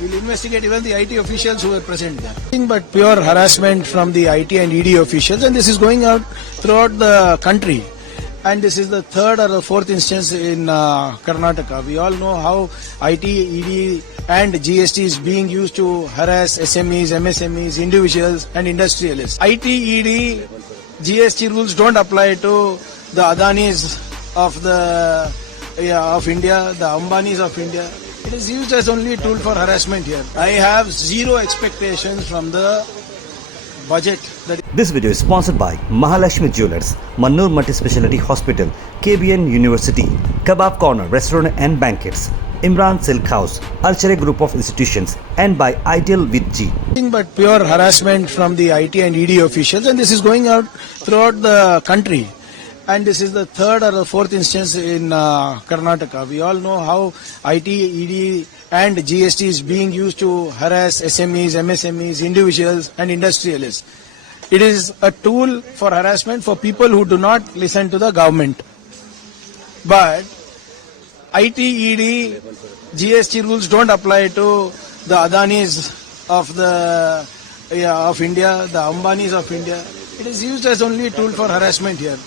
We'll investigate even the IT officials who were present there. Nothing but pure harassment from the IT and ED officials, and this is going out throughout the country. And this is the third or the fourth instance in Karnataka. We all know how IT, ED and GST is being used to harass SMEs, MSMEs, individuals and industrialists. IT, ED, GST rules don't apply to the Adanis of India, the Ambanis of India. It is used as only a tool for harassment here. I have zero expectations from the budget. This video is sponsored by Mahalakshmi Jewelers, Mannur Multi-Speciality Hospital, KBN University, Kebab Corner Restaurant and Banquets, Imran Silk House, Alchere Group of Institutions, and by Ideal with G. Nothing but pure harassment from the IT and ED officials, and this is going out throughout the country. And this is the third or the fourth instance in Karnataka. We all know how IT, ED and GST is being used to harass SMEs, MSMEs, individuals and industrialists. It is a tool for harassment for people who do not listen to the government. But IT, ED, GST rules don't apply to the Adanis of India, the Ambanis of India. It is used as only a tool for harassment here.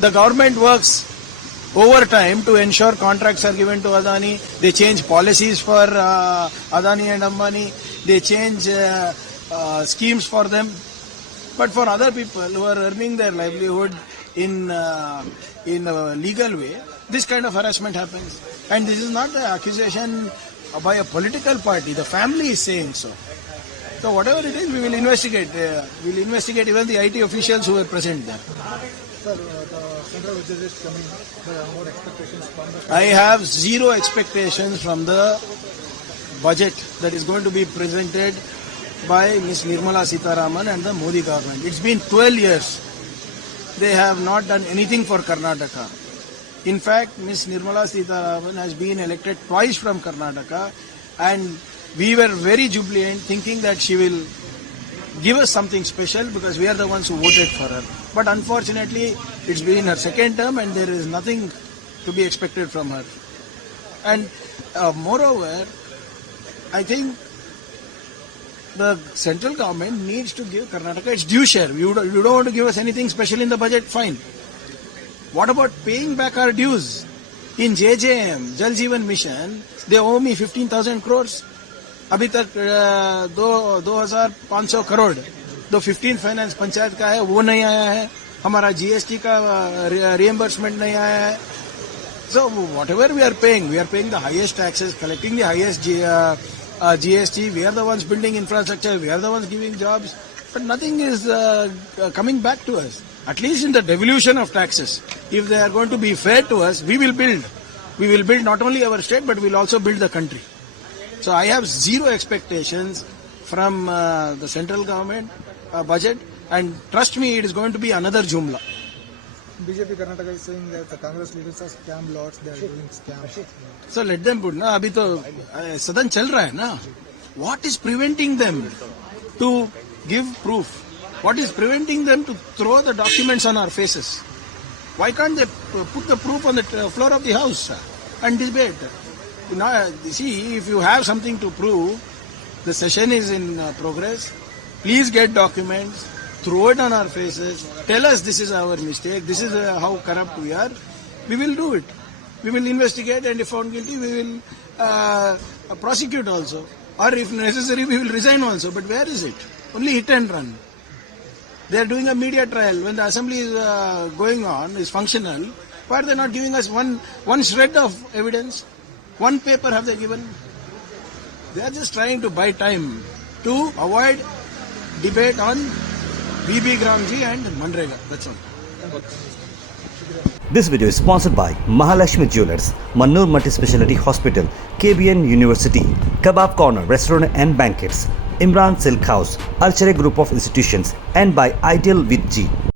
The government works overtime to ensure contracts are given to Adani. They change policies for Adani and Ambani. They change schemes for them. But for other people who are earning their livelihood in a legal way, this kind of harassment happens. And this is not an accusation by a political party. The family is saying so. So whatever it is, we will investigate. We will investigate even the IT officials who were present there. Sir, the central budget is coming. There are more expectations from the... I have zero expectations from the budget that is going to be presented by Ms. Nirmala Sitharaman and the Modi government. It's been 12 years. They have not done anything for Karnataka. In fact, Ms. Nirmala Sitharaman has been elected twice from Karnataka, and we were very jubilant thinking that she will give us something special because we are the ones who voted for her. But unfortunately, it's been her second term and there is nothing to be expected from her. And moreover, I think the central government needs to give Karnataka its due share. You don't want to give us anything special in the budget? Fine. What about paying back our dues? In JJM, Jal Jeevan Mission, they owe me 15,000 crores. अभी तक 2,500 करोड़ जो 15 finance panchayat का है वो नहीं आया है. हमारा जीएसटी का रिएम्बर्समेंट नहीं आया है. So whatever we are paying the highest taxes, collecting the highest GST. We are the ones building infrastructure. We are the ones giving jobs. But nothing is coming back to us. At least in the devolution of taxes. If they are going to be fair to us, we will build. We will build not only our state, but we will also build the country. So I have zero expectations from the central government budget, and trust me, it is going to be another Jumla. BJP Karnataka is saying that the Congress leaders are scam lords, they are doing scams. So let them put. ना अभी तो सदन चल रहा है ना. What is preventing them to give proof? What is preventing them to throw the documents on our faces? Why can't they put the proof on the floor of the house and debate? Now, see, if you have something to prove, the session is in progress. Please get documents, throw it on our faces, tell us this is our mistake, this is how corrupt we are. We will do it. We will investigate, and if found guilty, we will prosecute also. Or if necessary, we will resign also. But where is it? Only hit and run. They are doing a media trial. When the assembly is going on, is functional, why are they not giving us one shred of evidence? One paper have they given? They are just trying to buy time to avoid debate on BB Gramji and Manrega. That's all. This video is sponsored by Mahalakshmi Jewelers, Mannur Multi-Speciality Hospital, KBN University, Kebab Corner Restaurant and Banquets, Imran Silk House, Alchere Group of Institutions, and by Ideal with G.